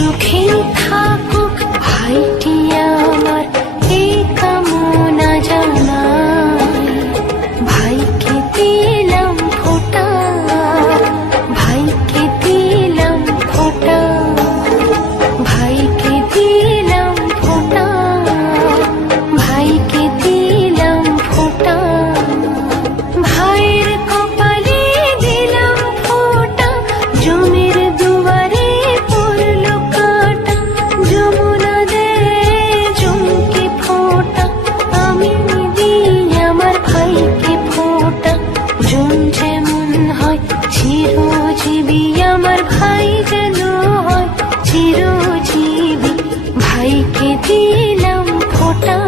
সুখে থাকুক ভাইটি আমার, এই কামনা জানাই। ভাইকে দিলাম ফোঁটা, ভাইকে দিলাম ফোঁটা, ভাইকে দিলাম ফোঁটা, ভাইকে দিলাম ফোঁটা। ভাইয়ের কপালে দিলাম ফোঁটা, জমির দুয়ারে পড়ল কাঁটা। যমুনা দে চুমকি ফোঁটা, আমি দিই আমার ভাইকে ফোঁটা। জন যেমন হয় চিরজীবী, আমার ভাই যেন হয় চিরজীবী। ভাইকে দিলাম ফোঁটা।